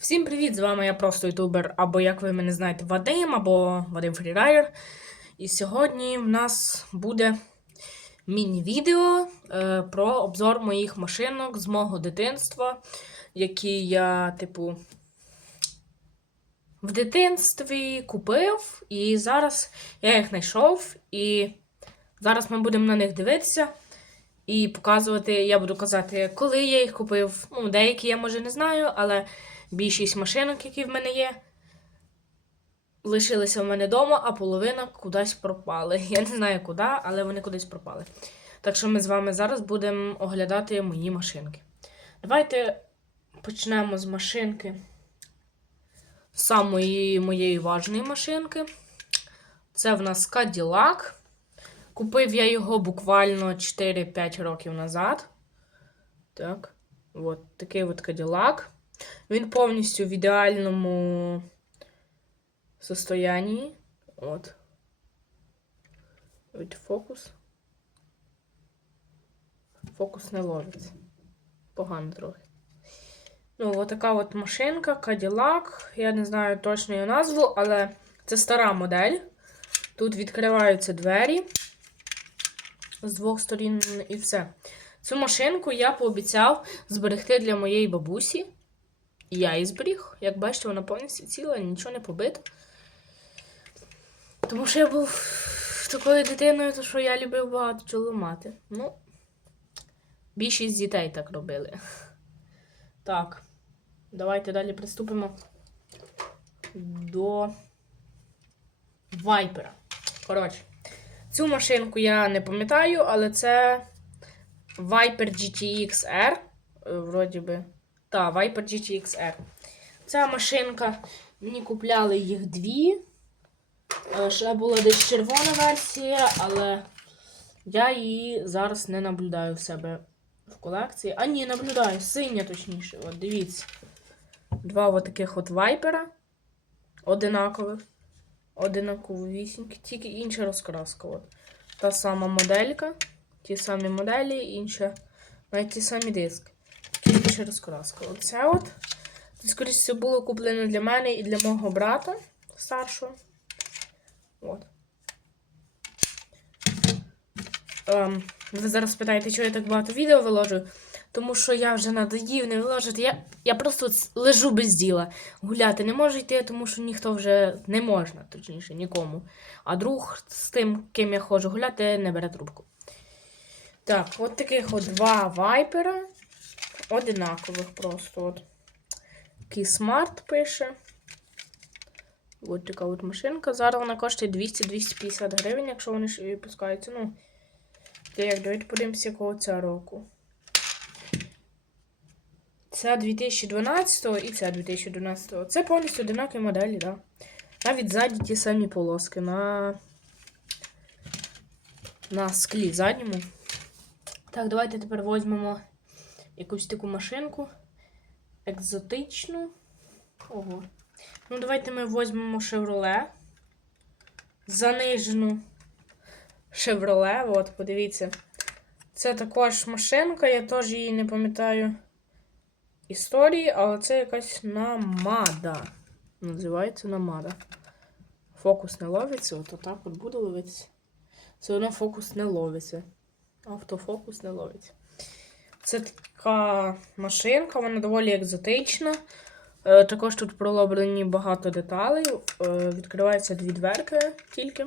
Всім привіт! З вами я просто ютубер, або як ви мене знаєте, Вадим, або Вадим Фрірайдер. І сьогодні в нас буде міні-відео е, про обзор моїх машинок з мого дитинства, які я, типу, в дитинстві купив, і зараз я їх знайшов, і зараз ми будемо на них дивитися. І показувати, я буду казати, коли я їх купив. Ну, деякі я може не знаю, але більшість машинок, які в мене є, лишилися в мене вдома, а половина кудись пропали. Я не знаю куди, але вони кудись пропали. Так що ми з вами зараз будемо оглядати мої машинки. Давайте почнемо з машинки. Самої моєї важної машинки. Це в нас Cadillac. Купив я його буквально 4-5 років назад. Так, от такий от Каділак. Він повністю в ідеальному состоянні. От. От фокус. Фокус не ловиться. Погано трохи. Ну, от така от машинка, Cadillac. Я не знаю точно її назву, але це стара модель. Тут відкриваються двері з двох сторін і все. Цю машинку я пообіцяв зберегти для моєї бабусі. І я її зберіг. Як бачите, вона повністю ціла, нічого не побито. Тому що я був такою дитиною, то що я любив багато чого ламати. Ну, більшість дітей так робили. Так, давайте далі приступимо до вайпера. Коротше. Цю машинку я не пам'ятаю, але це Viper GTX R. е, Вроді би. Так, Viper GTX R. Ця машинка, мені купляли їх дві. Е, Ще була десь червона версія, але я її зараз не наблюдаю в себе в колекції. А ні, наблюдаю, синя точніше. От дивіться. Два от таких от вайпера одинакових одинаковісінькі, тільки інша розкраска. От. Та сама моделька, ті самі моделі, інша, навіть ті самі диски. Інша розкраска. Оце от. Це, скоріше було куплено для мене і для мого брата старшого. От. Ем, ви зараз питаєте, чого я так багато відео виложу. Тому що я вже надоїв не виложити. Я, я просто лежу без діла. Гуляти не можу йти, тому що ніхто вже не можна, точніше, нікому. А друг з тим, ким я ходжу гуляти, не бере трубку. Так, от таких от два вайпера. Одинакових просто. От. Такий смарт пише. От така от машинка. Зараз вона коштує 200-250 гривень, якщо вони ж випускаються. Ну, як, давайте подивимося, якого цього року. Це 2012 і це 2012. Це повністю одинакові моделі, так. Да. Навіть ззаді ті самі полоски на на склі задньому. Так, давайте тепер візьмемо якусь таку машинку. Екзотичну. Ого. Ну, давайте ми візьмемо Chevrolet. Занижену Chevrolet. От, подивіться. Це також машинка, я теж її не пам'ятаю історії, але це якась намада. Називається намада. Фокус не ловиться, от отак от буде ловитися. Все одно фокус не ловиться. Автофокус не ловиться. Це така машинка, вона доволі екзотична. Е, також тут пролоблені багато деталей. Е, відкриваються дві дверки тільки.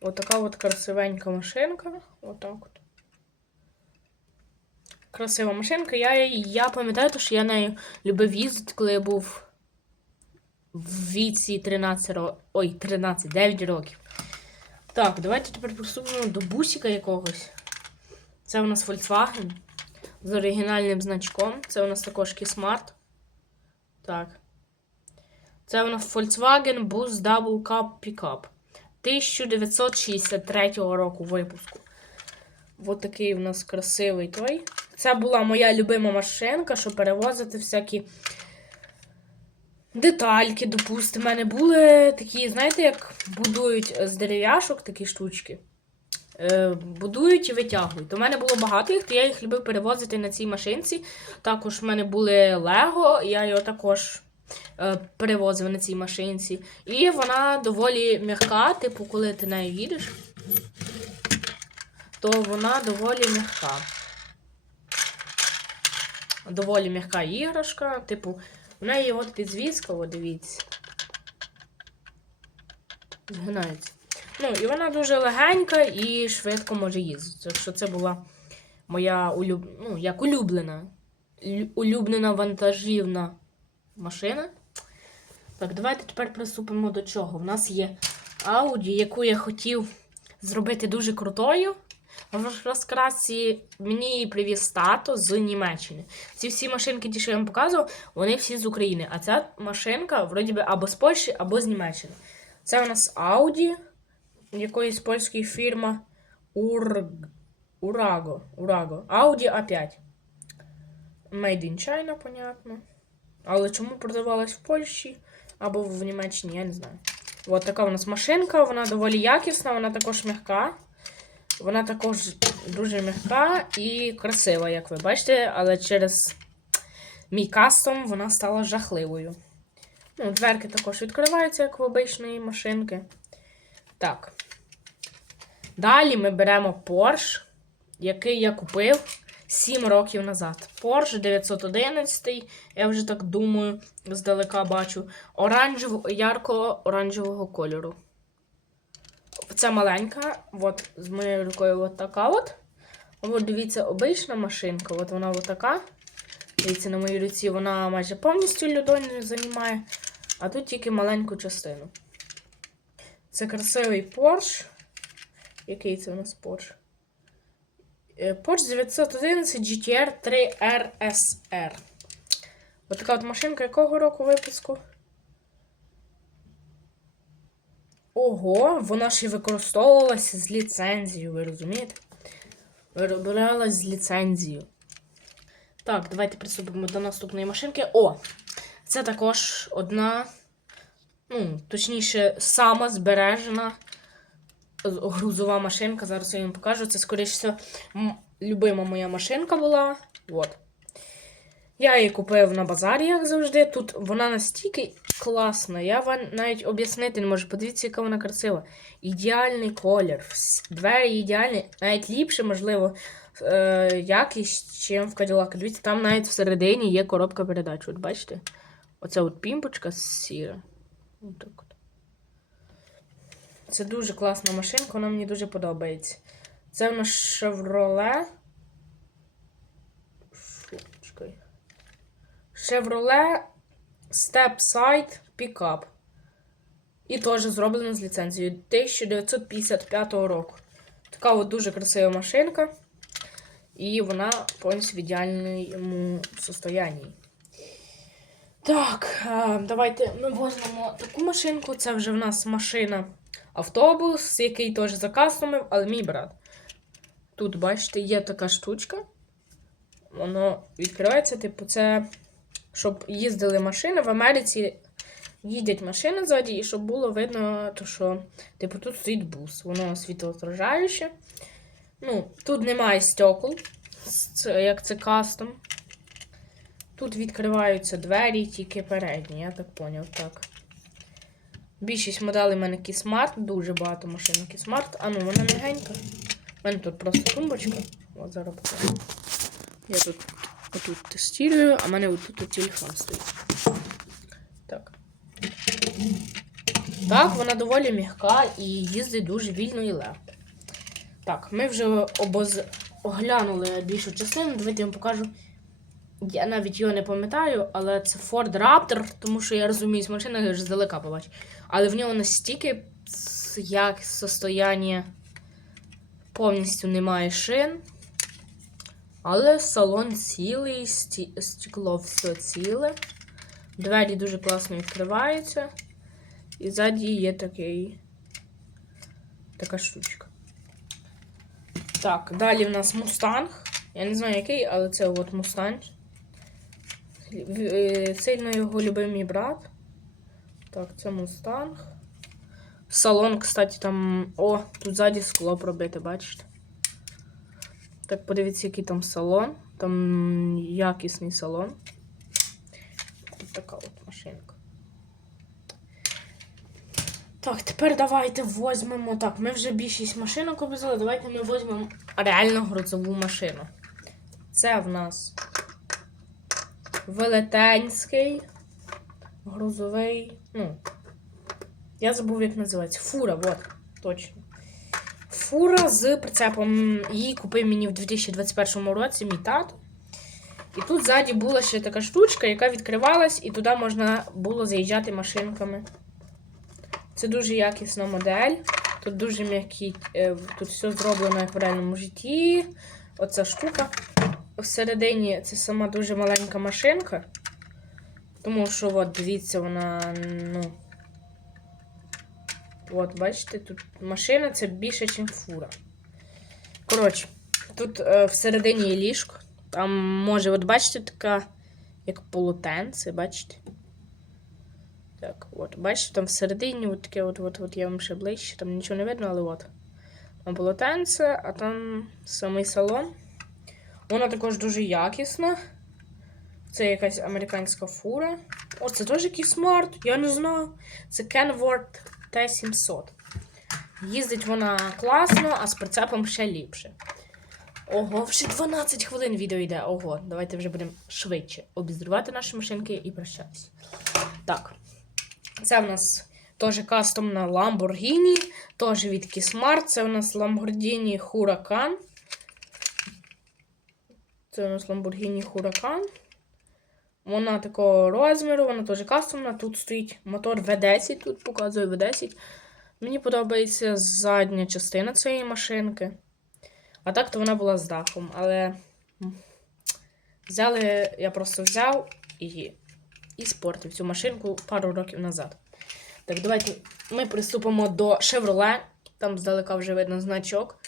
Отака от красивенька машинка. Отак от красива машинка. Я, я пам'ятаю, що я нею любив їздити, коли я був в віці 13 років. Ой, 13, 9 років. Так, давайте тепер приступимо до бусика якогось. Це у нас Volkswagen з оригінальним значком. Це у нас також Smart. Так. Це у нас Volkswagen Bus Double Cup Pickup 1963 року випуску. Ось такий у нас красивий той. Це була моя любима машинка, щоб перевозити всякі детальки, допустимо. У мене були такі, знаєте, як будують з дерев'яшок такі штучки. Е, будують і витягують. У мене було багато їх, то я їх любив перевозити на цій машинці. Також в мене були Лего, я його також е, перевозив на цій машинці. І вона доволі м'яка, типу, коли ти нею їдеш, то вона доволі м'яка. Доволі м'яка іграшка. Типу, в неї от підзвізка, от дивіться. Згинається. Ну, і вона дуже легенька і швидко може їздити. Так що це була моя улюб... ну, як улюблена. Улюблена вантажівна машина. Так, давайте тепер приступимо до чого. У нас є Audi, яку я хотів зробити дуже крутою. В розкрасці мені її привіз тато з Німеччини. Ці всі машинки, ті, що я вам показував, вони всі з України. А ця машинка, вроді би, або з Польщі, або з Німеччини. Це у нас Audi, якоїсь польської фірми Ург... Urago. Urago. Audi A5. Made in China, понятно. Але чому продавалась в Польщі або в Німеччині, я не знаю. От така у нас машинка, вона доволі якісна, вона також м'яка. Вона також дуже м'яка і красива, як ви бачите, але через мій кастом вона стала жахливою. Ну, дверки також відкриваються, як в обичної машинки. Так. Далі ми беремо Porsche, який я купив 7 років назад. Porsche 911, я вже так думаю, здалека бачу. Оранжево, ярко-оранжевого кольору. Це маленька, от з моєю рукою от така от. От дивіться, обична машинка, от вона от така. Дивіться, на моїй руці вона майже повністю людонь займає, а тут тільки маленьку частину. Це красивий Porsche. Який це у нас Porsche? Е, Porsche 911 GTR 3 RSR. Ось така от машинка якого року випуску? Ого, вона ще й використовувалася з ліцензією, ви розумієте? Вироблялась з ліцензією. Так, давайте приступимо до наступної машинки. О! Це також одна, ну, точніше, сама збережена грузова машинка. Зараз я вам покажу. Це, скоріше любима моя машинка була. От. Я її купив на базарі, як завжди. Тут вона настільки класна. Я вам навіть об'яснити не можу. Подивіться, яка вона красива. Ідеальний колір. Двері ідеальні, навіть ліпше, можливо, е, якість, чим в Cadillac. Дивіться, там навіть всередині є коробка передач. От бачите? Оця от пімпочка сіра. От. Це дуже класна машинка, вона мені дуже подобається. Це в нас Chevrolet. Чекай. Chevrolet Stepside Pickup. І теж зроблено з ліцензією 1955 року. Така от дуже красива машинка. І вона повністю в ідеальному состоянні. Так, давайте ми возьмемо таку машинку. Це вже в нас машина автобус, який теж закастомив, але мій брат. Тут, бачите, є така штучка. Воно відкривається, типу, це щоб їздили машини в Америці. Їдять машини ззаді, і щоб було видно, то що, типу, тут стоїть бус. Воно світлоотражаюче. Ну, тут немає стекол, як це кастом. Тут відкриваються двері, тільки передні, я так поняв, так. Більшість моделей в мене Кісмарт, дуже багато машин Кісмарт. А ну, вона мігенька. У мене тут просто тумбочка. От зараз покажу. Я тут отут тестую, а в мене отут от телефон стоїть. Так. Так, вона доволі м'яка і їздить дуже вільно і легко. Так, ми вже обоз... оглянули більшу частину. Давайте я вам покажу. Я навіть його не пам'ятаю, але це Ford Raptor, тому що я розумію, з машини вже здалека побачу. Але в нього настільки як состояння повністю немає шин. Але салон цілий, стекло все ціле. Двері дуже класно відкриваються. І ззаді є такий. Така штучка. Так, далі в нас мустанг. Я не знаю який, але це от мустанг. В- е, Сильно його любив мій брат. Так, це мустанг. Салон, кстати, там. О, тут ззаді скло пробите, бачите? Так, подивіться, який там салон. Там якісний салон. Тут така от машинка. Так, тепер давайте возьмемо. Так, ми вже більшість машинок обрізали. Давайте ми візьмемо реально грузову машину. Це в нас велетенський грузовий. Ну, я забув, як називається. Фура, от, точно. Фура з прицепом. Її купив мені в 2021 році мій тато. І тут ззаді була ще така штучка, яка відкривалась, і туди можна було заїжджати машинками. Це дуже якісна модель. Тут дуже м'який, е, тут все зроблено як в реальному житті. Оця штука. Всередині це сама дуже маленька машинка. Тому що, от, дивіться, вона, ну. От, бачите, тут машина це більше, ніж фура. Коротше, тут е, всередині є ліжко. Там може, от бачите, така, як полотенце, бачите? Так, от, бачите, там всередині от таке, от, от, от я вам ще ближче, там нічого не видно, але от. Там полотенце, а там самий салон. Вона також дуже якісна. Це якась американська фура. О, це теж якийсь смарт, я не знаю. Це Kenworth T700. Їздить вона класно, а з прицепом ще ліпше. Ого, вже 12 хвилин відео йде. Ого, давайте вже будемо швидше обіздрувати наші машинки і прощатися. Так. Це в нас теж кастомна Lamborghini, теж від Kismart. Це у нас Lamborghini Huracan. Це у нас Lamborghini Huracan. Вона такого розміру, вона теж кастомна. Тут стоїть мотор V10, тут показує V10. Мені подобається задня частина цієї машинки. А так то вона була з дахом. Але взяли, я просто взяв і, і спортив цю машинку пару років назад. Так, давайте ми приступимо до Chevrolet. Там здалека вже видно значок.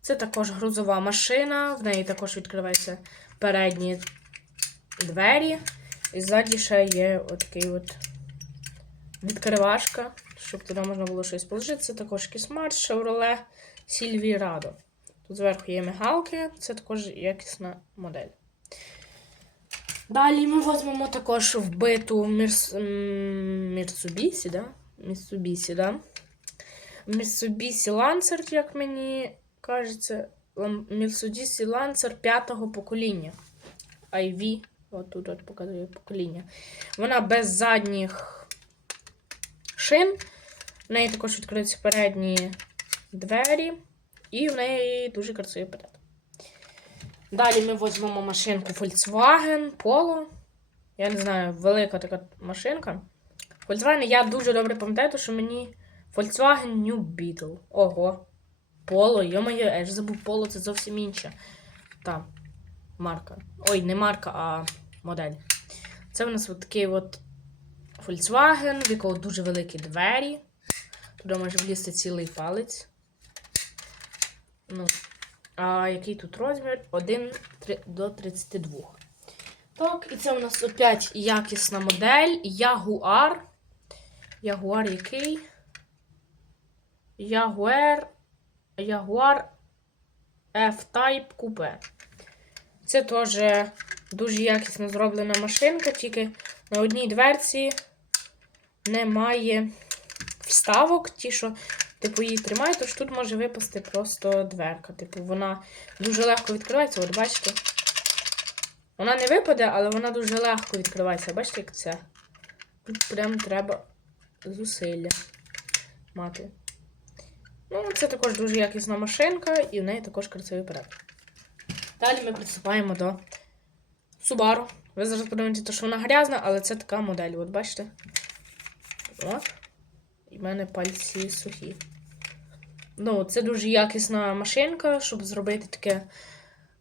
Це також грузова машина, в неї також відкриваються передні двері. І ззаді ще є отакий от відкривашка, щоб туди можна було щось положити. Це також Кісмарт, Chevrolet Silverado. Тут зверху є мигалки, це також якісна модель. Далі ми візьмемо також вбиту Mitsubishi, да? Mitsubishi, да? Mitsubishi Lancer, як мені кажеться, Mitsubishi Lancer п'ятого покоління. IV, от тут от показує покоління. Вона без задніх шин. В неї також відкриються передні двері. І в неї дуже красивий перед. Далі ми візьмемо машинку Volkswagen Polo. Я не знаю, велика така машинка. Volkswagen я дуже добре пам'ятаю, що мені Volkswagen New Beetle. Ого. Polo, йо-моє, я ж забув Polo, це зовсім інша. Та, марка. Ой, не марка, а модель. Це в нас от такий от Volkswagen, в якого дуже великі двері. Туди може влізти цілий палець. Ну, а який тут розмір? 1 три- до 32. Так, і це у нас опять якісна модель. Jaguar. Jaguar який? Jaguar. Jaguar F-Type Coupe. Це теж дуже якісно зроблена машинка, тільки на одній дверці немає вставок, ті, що типу її тримають, тож тут може випасти просто дверка. Типу, вона дуже легко відкривається. От бачите? Вона не випаде, але вона дуже легко відкривається. Бачите, як це? Тут прям треба зусилля мати. Ну, це також дуже якісна машинка, і в неї також красивий перед. Далі ми приступаємо до Subaru. Ви зараз подумаєте, що вона грязна, але це така модель. От бачите? От. І в мене пальці сухі. Ну, це дуже якісна машинка, щоб зробити таке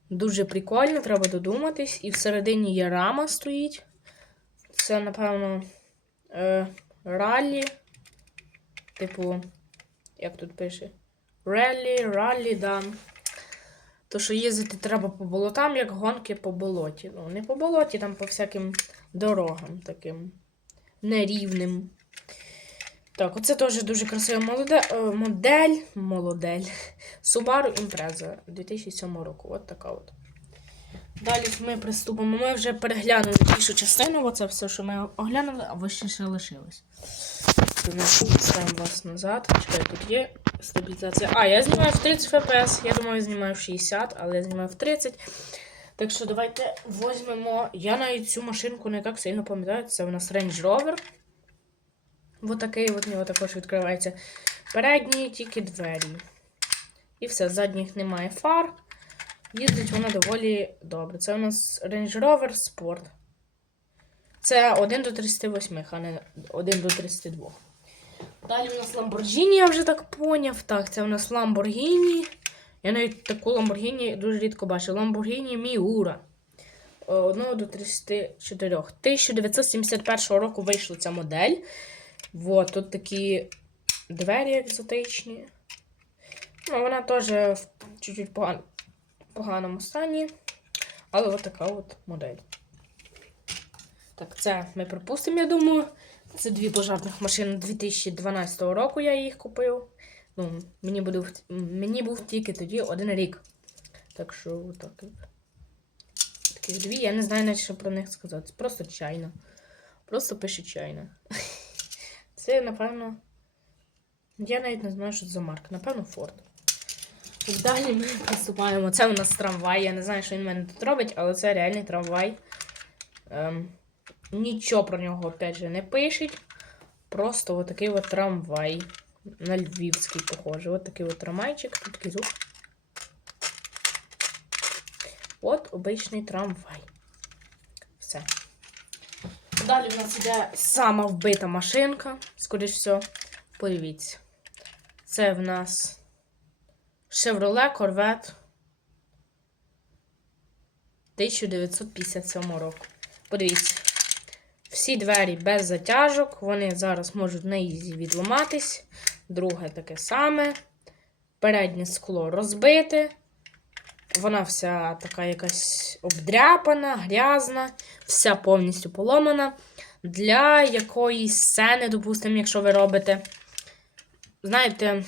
дуже прикольно, треба додуматись. І всередині є рама стоїть. Це, напевно, е, раллі. Типу, як тут пише? Реллі, раллі, да. То, що їздити треба по болотам, як гонки по болоті. Ну, не по болоті, там по всяким дорогам таким нерівним. Так, оце теж дуже красива молоде, е, модель. Молодель. Subaru Impreza 2007 року. От така от. Далі ми приступимо. Ми вже переглянули більшу частину, оце все, що ми оглянули, а ви ще лишилось. Ставимо вас назад. Чекай, тут є стабілізація. А, я знімаю в 30 FPS. Я думаю, я знімаю в 60, але я знімаю в 30. Так що давайте візьмемо. Я навіть цю машинку не так сильно пам'ятаю. Це у нас Range Rover. Ось такий от нього також відкривається. Передні тільки двері. І все, задніх немає фар. Їздить вона доволі добре. Це у нас Range Rover Sport. Це 1 до 38, а не 1 до 32. Далі у нас Lamborghini, я вже так поняв. Так, це у нас Lamborghini. Я навіть таку Lamborghini дуже рідко бачив. Lamborghini Miura. 1 до 34. 1971 року вийшла ця модель. Вот, тут такі двері екзотичні. Ну, вона теж в чуть-чуть поган... поганому стані. Але от така от модель. Так, це ми пропустимо, я думаю. Це дві пожарних машини 2012 року я їх купив. Ну, мені, буде, мені був тільки тоді один рік. Так що отак. от. Таких дві, я не знаю навіть, що про них сказати. Просто чайна. Просто пише чайна. Це, напевно. Я навіть не знаю, що це за марка. Напевно, Форд. Далі ми приступаємо. Це у нас трамвай. Я не знаю, що він мене тут робить, але це реальний трамвай. Ем, нічого про нього, опять же, не пишуть. Просто отакий от трамвай. На львівський похожий. От такий от трамвайчик. Тут такий звук. От обичний трамвай. Все. Далі в нас іде сама вбита машинка. Скоріш все, подивіться. Це в нас Chevrolet Corvette 1957 року. Подивіться. Всі двері без затяжок. Вони зараз можуть на ізі відламатись. Друге таке саме. Переднє скло розбите. Вона вся така якась обдряпана, грязна, вся повністю поломана. Для якоїсь сцени, допустимо, якщо ви робите. Знаєте,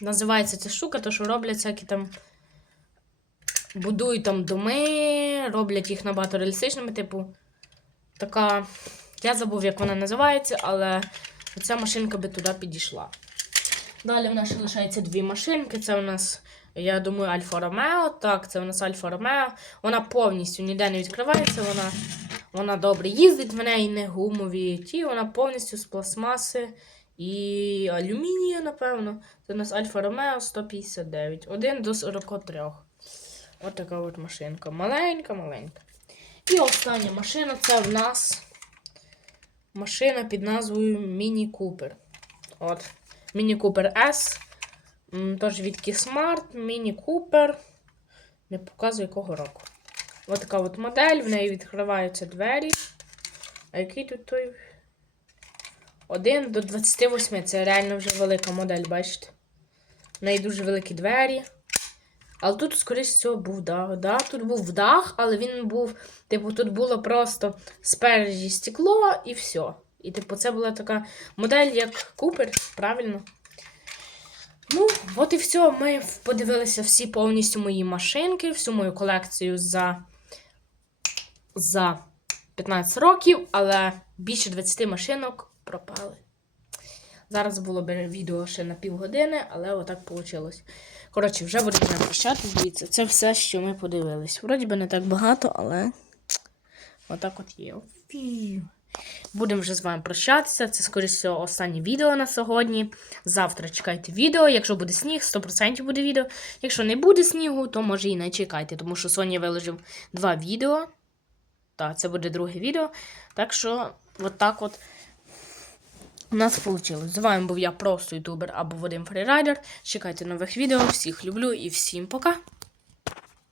називається ця штука, то що роблять всякі там. Будують там доми, роблять їх набагато реалістичними, типу. Така. Я забув, як вона називається, але ця машинка би туди підійшла. Далі в нас ще лишається дві машинки. Це у нас, я думаю, Альфа Ромео. Так, це у нас Альфа Ромео. Вона повністю ніде не відкривається. Вона, вона добре їздить, в неї не гумові ті, вона повністю з пластмаси і алюмінія, напевно. Це у нас Альфа Ромео 159. 1 до 43. Ось така от машинка. Маленька, маленька. І остання машина це в нас машина під назвою Міні Купер. От. Міні Купер S. Тож від Smart, Міні Купер. Не показую якого року. Ось така от модель, в неї відкриваються двері. А який тут той? 1 до 28. Це реально вже велика модель, бачите? В неї дуже великі двері. Але тут, скоріш всього, був дах. Да? Тут був дах, але він був, типу, тут було просто спереді стекло і все. І, типу, це була така модель, як Купер, правильно? Ну, от і все. Ми подивилися всі повністю мої машинки, всю мою колекцію за, за 15 років, але більше 20 машинок пропали. Зараз було б відео ще на півгодини, але отак вийшло. Коротше, вже будемо прощати. Дивіться, це все, що ми подивились. Вроді би не так багато, але отак от є. Будемо вже з вами прощатися. Це, скоріш всього, останнє відео на сьогодні. Завтра чекайте відео. Якщо буде сніг, 100% буде відео. Якщо не буде снігу, то може і не чекайте, тому що Соня виложив два відео. Так, це буде друге відео. Так що, от так от. У нас вийшло. З вами був я просто ютубер або Вадим Фрірайдер. Чекайте нових відео. Всіх люблю і всім пока!